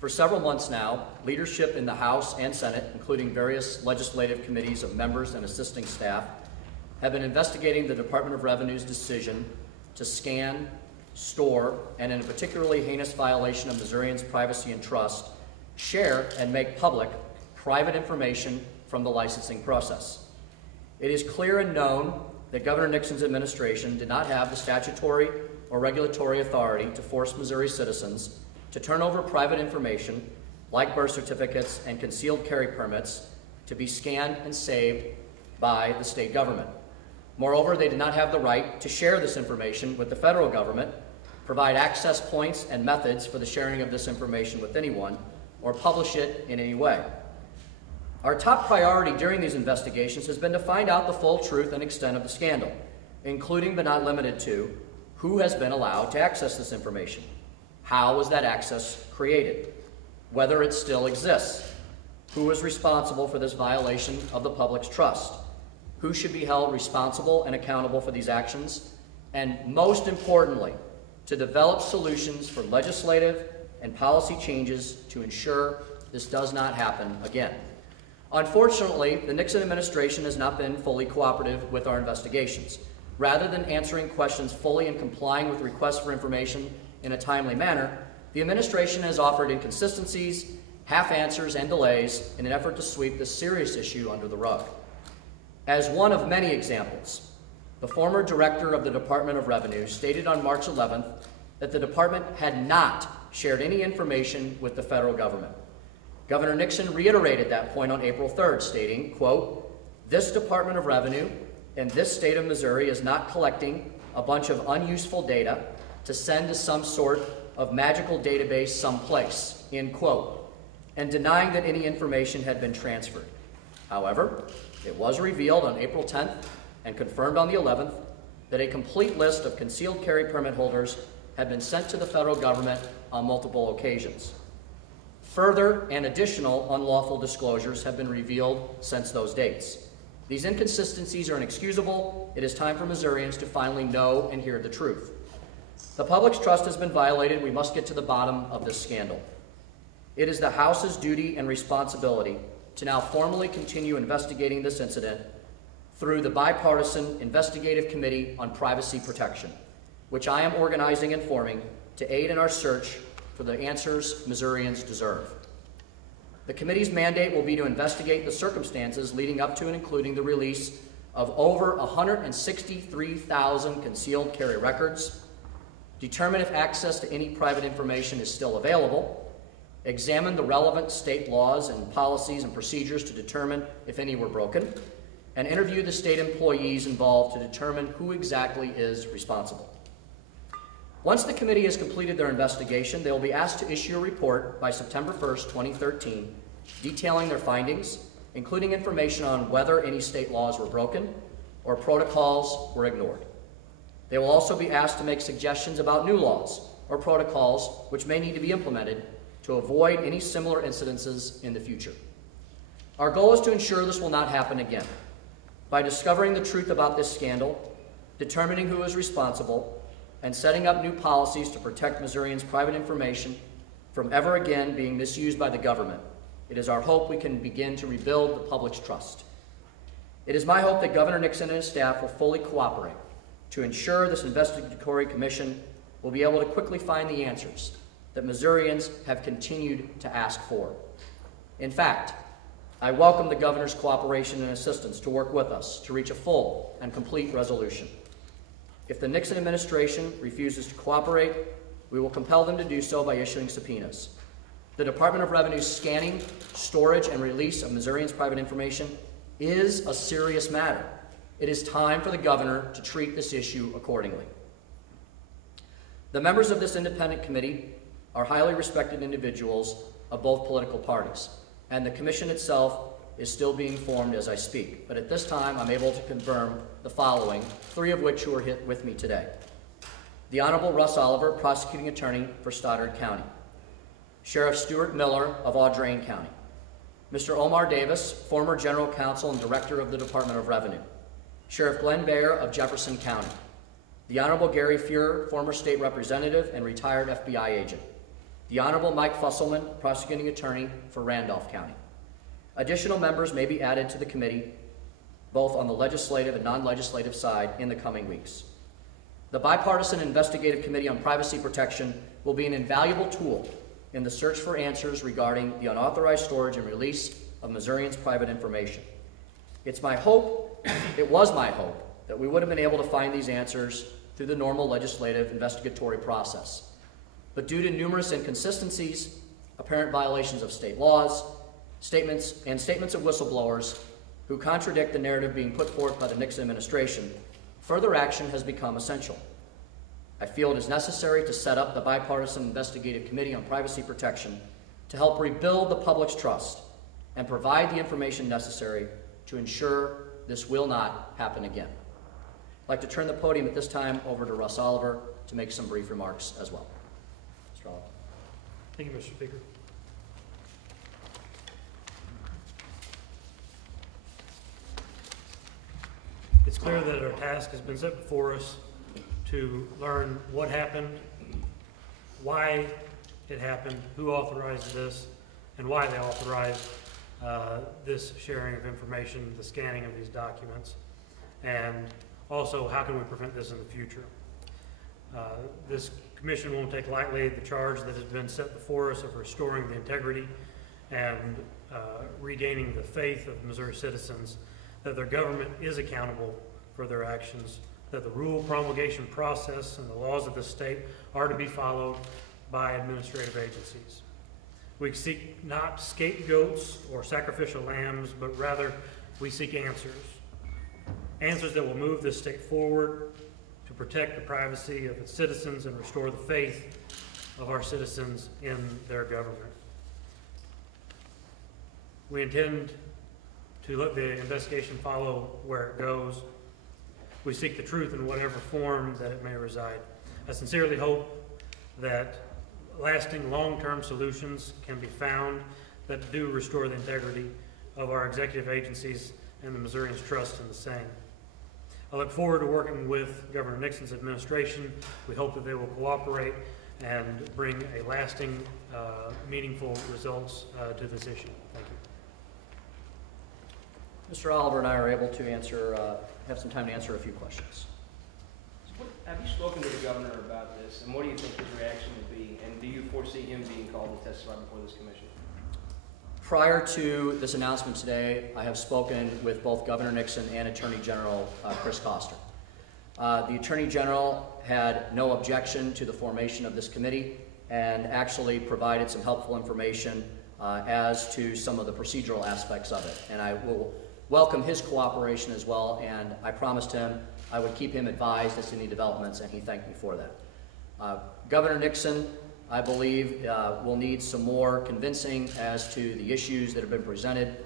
For several months now, leadership in the House and Senate, including various legislative committees of members and assisting staff, have been investigating the Department of Revenue's decision to scan, store, and in a particularly heinous violation of Missourians' privacy and trust, share and make public private information from the licensing process. It is clear and known that Governor Nixon's administration did not have the statutory or regulatory authority to force Missouri citizens to turn over private information like birth certificates and concealed carry permits to be scanned and saved by the state government. Moreover, they did not have the right to share this information with the federal government, provide access points and methods for the sharing of this information with anyone, or publish it in any way. Our top priority during these investigations has been to find out the full truth and extent of the scandal, including but not limited to who has been allowed to access this information, how was that access created, whether it still exists, who is responsible for this violation of the public's trust, who should be held responsible and accountable for these actions, and most importantly, to develop solutions for legislative and policy changes to ensure this does not happen again. Unfortunately, the Nixon administration has not been fully cooperative with our investigations. Rather than answering questions fully and complying with requests for information in a timely manner, the administration has offered inconsistencies, half answers, and delays in an effort to sweep this serious issue under the rug. As one of many examples, the former director of the Department of Revenue stated on March 11th that the department had not shared any information with the federal government. Governor Nixon reiterated that point on April 3rd, stating, quote, "This Department of Revenue in this state of Missouri is not collecting a bunch of unuseful data to send to some sort of magical database someplace," end quote, and denying that any information had been transferred. However, it was revealed on April 10th and confirmed on the 11th that a complete list of concealed carry permit holders had been sent to the federal government on multiple occasions. Further and additional unlawful disclosures have been revealed since those dates. These inconsistencies are inexcusable. It is time for Missourians to finally know and hear the truth. The public's trust has been violated. We must get to the bottom of this scandal. It is the House's duty and responsibility to now formally continue investigating this incident through the Bipartisan Investigative Committee on Privacy Protection, which I am organizing and forming to aid in our search for the answers Missourians deserve. The committee's mandate will be to investigate the circumstances leading up to and including the release of over 163,000 concealed carry records, determine if access to any private information is still available, examine the relevant state laws and policies and procedures to determine if any were broken, and interview the state employees involved to determine who exactly is responsible. Once the committee has completed their investigation, they will be asked to issue a report by September 1st, 2013, detailing their findings, including information on whether any state laws were broken or protocols were ignored. They will also be asked to make suggestions about new laws or protocols which may need to be implemented to avoid any similar incidences in the future. Our goal is to ensure this will not happen again. By discovering the truth about this scandal, determining who is responsible, and setting up new policies to protect Missourians' private information from ever again being misused by the government, it is our hope we can begin to rebuild the public's trust. It is my hope that Governor Nixon and his staff will fully cooperate to ensure this investigatory commission will be able to quickly find the answers that Missourians have continued to ask for. In fact, I welcome the governor's cooperation and assistance to work with us to reach a full and complete resolution. If the Nixon administration refuses to cooperate, we will compel them to do so by issuing subpoenas. The Department of Revenue's scanning, storage, and release of Missourians' private information is a serious matter. It is time for the governor to treat this issue accordingly. The members of this independent committee are highly respected individuals of both political parties, and the commission itself is still being formed as I speak. But at this time, I'm able to confirm the following, three of which who are here with me today. The Honorable Russ Oliver, Prosecuting Attorney for Stoddard County. Sheriff Stuart Miller of Audrain County. Mr. Omar Davis, former General Counsel and Director of the Department of Revenue. Sheriff Glenn Baer of Jefferson County. The Honorable Gary Fuhrer, former State Representative and retired FBI agent. the Honorable Mike Fusselman, Prosecuting Attorney for Randolph County. Additional members may be added to the committee, both on the legislative and non-legislative side, in the coming weeks. The Bipartisan Investigative Committee on Privacy Protection will be an invaluable tool in the search for answers regarding the unauthorized storage and release of Missourians' private information. It was my hope that we would have been able to find these answers through the normal legislative investigatory process. But due to numerous inconsistencies, apparent violations of state laws, statements of whistleblowers who contradict the narrative being put forth by the Nixon administration, further action has become essential. I feel it is necessary to set up the Bipartisan Investigative Committee on Privacy Protection to help rebuild the public's trust and provide the information necessary to ensure this will not happen again. I'd like to turn the podium at this time over to Russ Oliver to make some brief remarks as well. Mr. Oliver. Thank you, Mr. Speaker. It's clear that our task has been set before us to learn what happened, why it happened, who authorized this, and why they authorized this sharing of information, the scanning of these documents, and also how can we prevent this in the future. This commission won't take lightly the charge that has been set before us of restoring the integrity and regaining the faith of Missouri citizens that their government is accountable for their actions, that the rule promulgation process and the laws of the state are to be followed by administrative agencies. We seek not scapegoats or sacrificial lambs, but rather we seek answers. Answers that will move this state forward to protect the privacy of its citizens and restore the faith of our citizens in their government. We intend to let the investigation follow where it goes. We seek the truth in whatever form that it may reside. I sincerely hope that lasting long-term solutions can be found that do restore the integrity of our executive agencies and the Missourians' trust in the same. I look forward to working with Governor Nixon's administration. We hope that they will cooperate and bring a lasting, meaningful results to this issue. Thank you. Mr. Oliver and I are able to have some time to answer a few questions. Have you spoken to the governor about this, and what do you think his reaction would be, and do you foresee him being called to testify before this commission? Prior to this announcement today, I have spoken with both Governor Nixon and Attorney General Chris Koster. The Attorney General had no objection to the formation of this committee and actually provided some helpful information as to some of the procedural aspects of it. And I will welcome his cooperation as well, and I promised him I would keep him advised as to any developments, and he thanked me for that. Governor Nixon, I believe, will need some more convincing as to the issues that have been presented,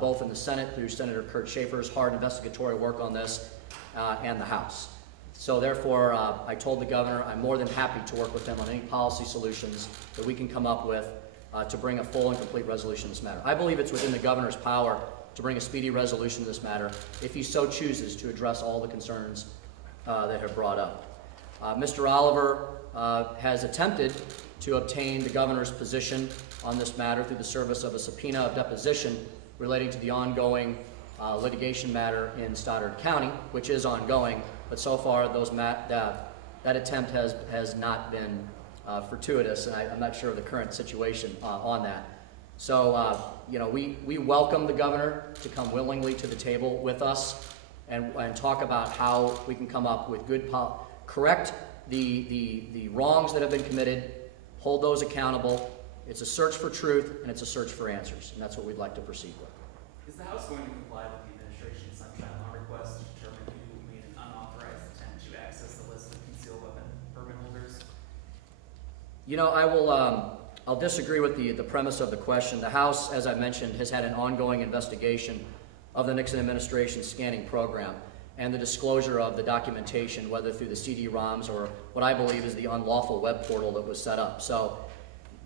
both in the Senate through Senator Kurt Schaefer's hard investigatory work on this, and the House. So therefore, I told the governor I'm more than happy to work with him on any policy solutions that we can come up with to bring a full and complete resolution to this matter. I believe it's within the governor's power to bring a speedy resolution to this matter if he so chooses to address all the concerns that have brought up. Mr. Oliver has attempted to obtain the governor's position on this matter through the service of a subpoena of deposition relating to the ongoing litigation matter in Stoddard County, which is ongoing, but so far that attempt has not been fortuitous, and I'm not sure of the current situation on that. So, we welcome the governor to come willingly to the table with us and talk about how we can come up with good correct the wrongs that have been committed, hold those accountable. It's a search for truth, and it's a search for answers, and that's what we'd like to proceed with. Is the House going to comply with the administration's sunshine law request to determine who made an unauthorized attempt to access the list of concealed weapon permit holders? I'll disagree with the premise of the question. The House, as I mentioned, has had an ongoing investigation of the Nixon administration's scanning program and the disclosure of the documentation, whether through the CD-ROMs or what I believe is the unlawful web portal that was set up. So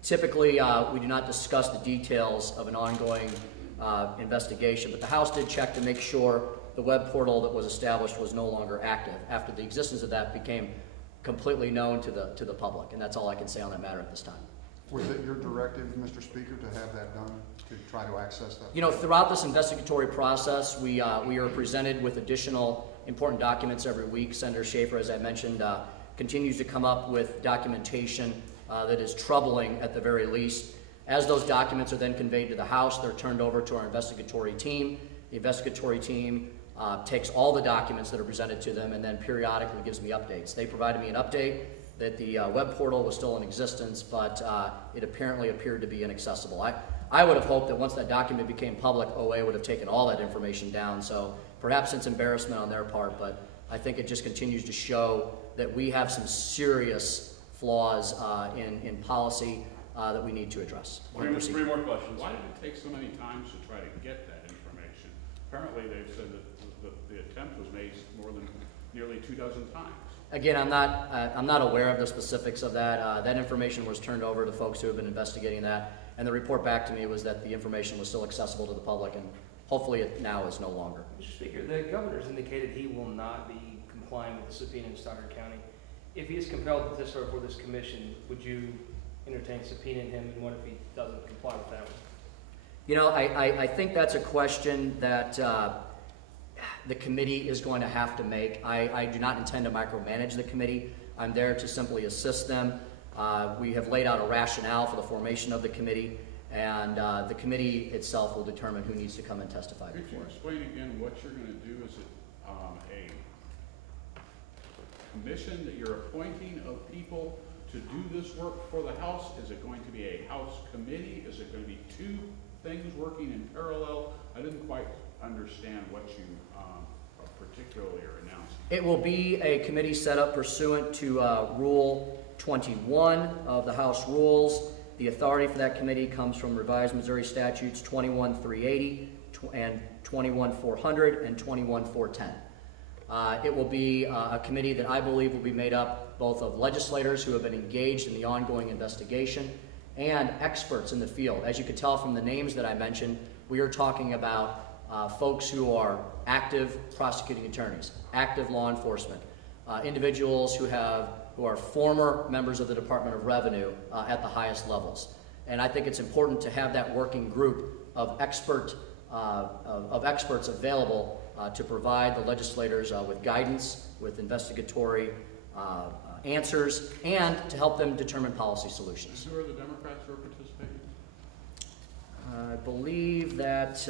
typically, we do not discuss the details of an ongoing investigation, but the House did check to make sure the web portal that was established was no longer active after the existence of that became completely known to the public, and that's all I can say on that matter at this time. Was it your directive, Mr. Speaker, to have that done, to try to access that? You know, throughout this investigatory process, we are presented with additional important documents every week. Senator Schaefer, as I mentioned, continues to come up with documentation that is troubling at the very least. As those documents are then conveyed to the House, they're turned over to our investigatory team. The investigatory team takes all the documents that are presented to them and then periodically gives me updates. They provided me an update that the web portal was still in existence, but it apparently appeared to be inaccessible. I would have hoped that once that document became public, OA would have taken all that information down. So perhaps it's embarrassment on their part, but I think it just continues to show that we have some serious flaws in policy that we need to address. Three more questions. Why did it take so many times to try to get that information? Apparently they've said that the attempt was made more than nearly 24 times. Again, I'm not aware of the specifics of that. That information was turned over to folks who have been investigating that, and the report back to me was that the information was still accessible to the public, and hopefully it now is no longer. Mr. Speaker, the governor's indicated he will not be complying with the subpoena in Stoddard County. If he is compelled to testify before this commission, would you entertain subpoenaing him, and what if he doesn't comply with that one? You know, I think that's a question that the committee is going to have to make. I do not intend to micromanage the committee. I'm there to simply assist them. We have laid out a rationale for the formation of the committee, and the committee itself will determine who needs to come and testify Could you before us. explain again what you're going to do? Is it a commission that you're appointing of people to do this work for the House? Is it going to be a House committee? Is it going to be two things working in parallel? I didn't quite understand what you particularly are announcing. It will be a committee set up pursuant to Rule 21 of the House Rules. The authority for that committee comes from revised Missouri statutes 21-380 and 21-400 and 21-410. It will be a committee that I believe will be made up both of legislators who have been engaged in the ongoing investigation and experts in the field. As you could tell from the names that I mentioned, we are talking about folks who are active prosecuting attorneys, active law enforcement, individuals who are former members of the Department of Revenue at the highest levels. And I think it's important to have that working group of experts available to provide the legislators with guidance, with investigatory answers, and to help them determine policy solutions. Who are the Democrats who are participating? I believe that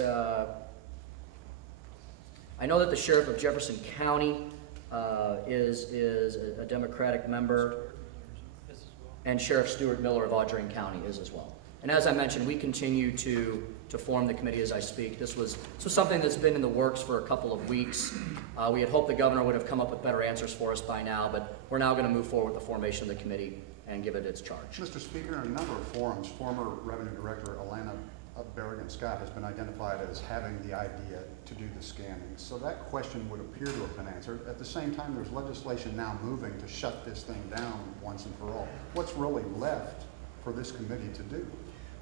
I know that the sheriff of Jefferson County is a Democratic member, and Sheriff Stuart Miller of Audrain County is as well. And as I mentioned, we continue to form the committee as I speak. This was something that's been in the works for a couple of weeks. We had hoped the governor would have come up with better answers for us by now, but we're now going to move forward with the formation of the committee and give it its charge. Mr. Speaker, in a number of forums, former Revenue Director Alana Berrigan-Scott has been identified as having the idea to do the scanning. So that question would appear to have been answered. At the same time, there's legislation now moving to shut this thing down once and for all. What's really left for this committee to do?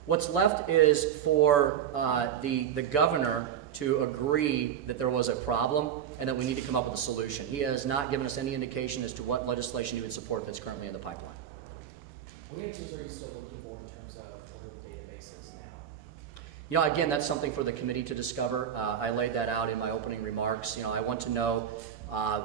What's left is for the governor to agree that there was a problem and that we need to come up with a solution. He has not given us any indication as to what legislation he would support that's currently in the pipeline. What answers are you still looking for in terms of where the database is now? You know, again, that's something for the committee to discover. I laid that out in my opening remarks. You know, I want to know, I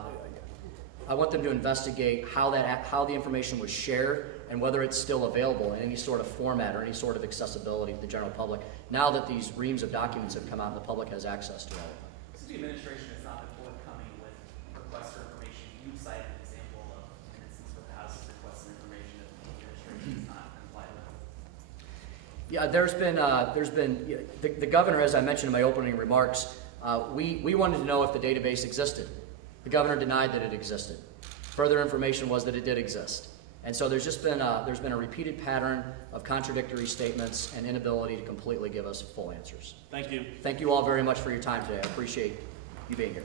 want them to investigate how the information was shared and whether it's still available in any sort of format or any sort of accessibility to the general public, now that these reams of documents have come out and the public has access to all of them. So the administration has not been forthcoming with requests for information. You cited an example of an instance where the House has requested information that the administration has not complied with. Yeah, the governor, as I mentioned in my opening remarks, we wanted to know if the database existed. The governor denied that it existed. Further information was that it did exist. And so there's been a repeated pattern of contradictory statements and inability to completely give us full answers. Thank you. Thank you all very much for your time today. I appreciate you being here.